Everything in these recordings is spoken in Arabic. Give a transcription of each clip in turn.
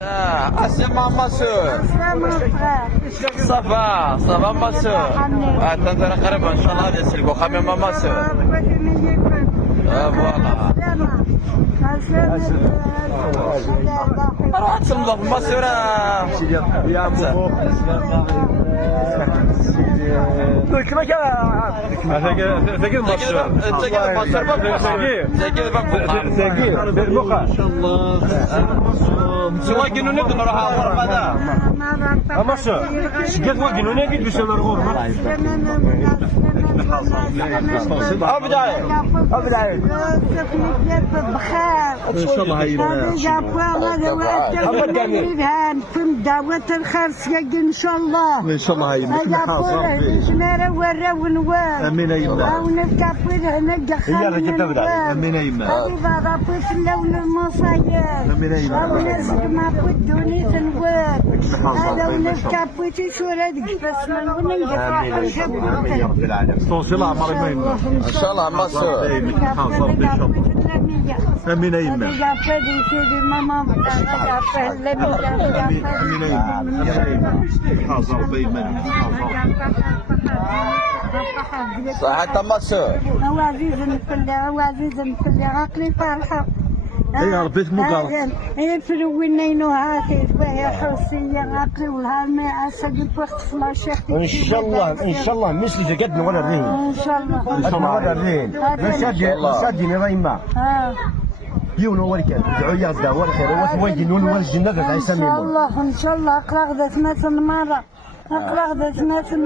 Asma ma soeur. Ça va ma soeur. Attends, قريب ان شاء الله نسلكوا خمي ما soeur. Voilà. روح تصمد ما soeur. قلت لك ثقيل ما soeur. ثقيل ما soeur. ثقيل بالبقعة. ان شاء الله. سواء جنوني نروح على الغرفة ده. أما شو؟ شقد ما جنوني قد بيسوي الغرفة. أبداي. إن شاء الله هاي. دعوة الخرس يجي إن شاء الله. إن شاء الله هاي. أمين أيما. هي اللي جبت أبداي. أمين أيما. أمين أيما. ما بدوني تنوار هذا ونفكا بوتي شو ردك بس من وننجح توصل عمر يمين ان شاء الله ما سوى امين ايما سيدي ماما امين ايما حاضر بيمن صحة ما سوى عزيز نفلي عقلي فرحة اي ربيت مقارب اي فلوينينو هاكي وهي حوسيه عقلي والهامي اسد وقت فلا شيخ ان شاء الله مثل قد ولا الرين ان شاء الله ولا الرين مساجين ريما يونو وركان دعويا دا وركان وتوجنون والجنة تعيسى ان شاء الله اقرا ذات مثل مره اقرا ذات مثل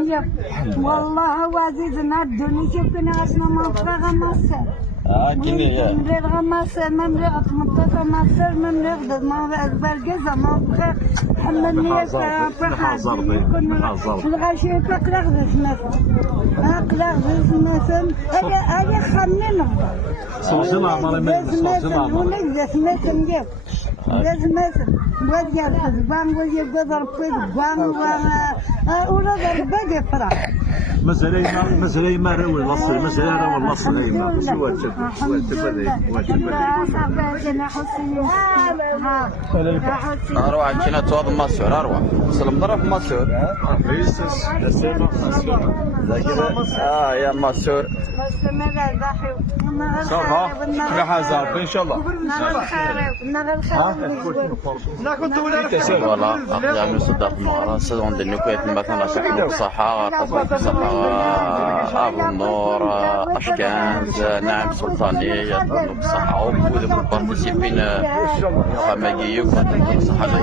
والله عزيز نادوني شوفنا اسنا ما فرغ مصر كنية ممرغ مصر ممرغ منطقة مصر ممرغ ما برجزة ما بخير حملني حاضر الغاشية أقرأ ذات مثل أجي خمنه صوصنا عمر من صوصنا عمر ذات مثل وجه الحزبان وجه قدر فزبان وأولاد البقى فرح مسألة ما روي الوصل مسألة روي الوصل أروح كنا توض مصر أروح سلام ضرب مصر يا مصر صباح بحزاب إن شاء الله والله أقدام صدق مهارة صدق النكويت مثلا سكنوا بصحة أبو النور أشكانز نعم سلطانية بصحة وبود من بارتيسيبين خماجي